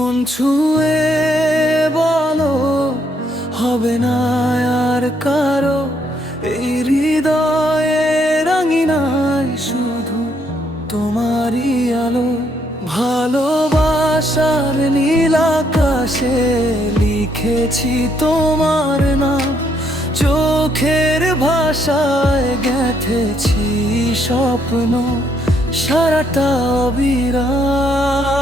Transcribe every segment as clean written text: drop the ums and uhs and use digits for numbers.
মন ছুঁয়ে বলো, হবে না আর কারো এই হৃদয়ের আঙিনায় শুধু তোমারই আলো। ভালোবাসার নীল আকাশে লিখেছি তোমার নাম, চোখের ভাষায় গেঁথেছি স্বপ্ন সারাটা অবিরাম।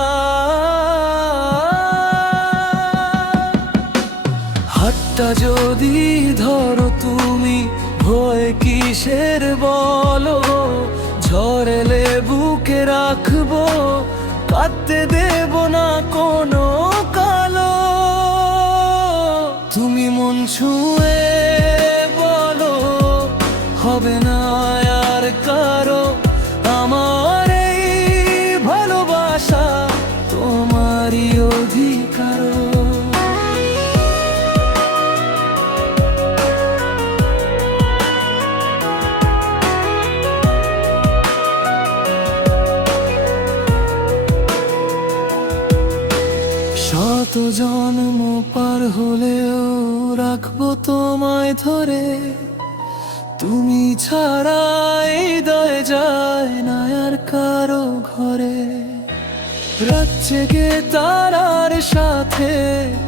হাতটা যদি ধরো তুমি, ভয় কিসের বলো, ঝড় এলে বুকে রাখবো, কাঁদতে দেব না কোনো কালো। তুমি মন ছুঁয়ে বলো, হবে না আর কারো আমার এই ভালোবাসা তোমারই অধিকার। শত জন্ম পার হলেও রাখবো তোমায় ধরে, তুমি ছাড়া এই হৃদয় যায় না আর কারো ঘরে। রাত জেগে তারার সাথে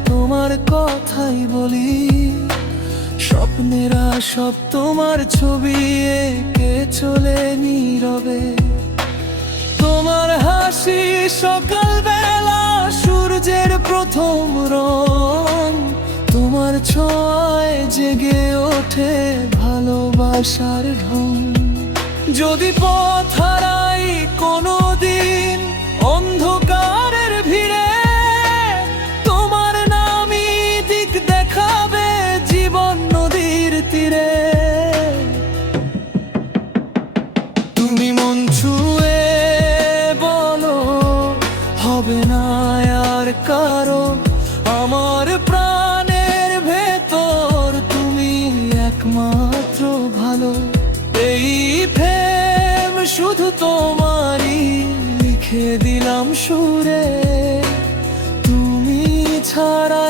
তোমার কথাই বলি, স্বপ্নেরা সব তোমার ছবি এঁকে চলে নীরবে। তোমার হাসি সকালবেলা সূর্যের প্রথম রং, তোমার ছোঁয়ায় জেগে ওঠে ভালোবাসার ঢং। যদি পথ হারাই কোনো দিন অন্ধকারের ভিড়ে, তোমার নামই দিক দেখাবে জীবন নদীর তীরে। তুমি মন ছুঁয়ে বলো, হবে না আর কারো আমার প্রাণের ভেতর তুমি একমাত্র ভালো। এই প্রেম শুধু তোমারই, লিখে দিলাম সুরে, তুমি ছাড়া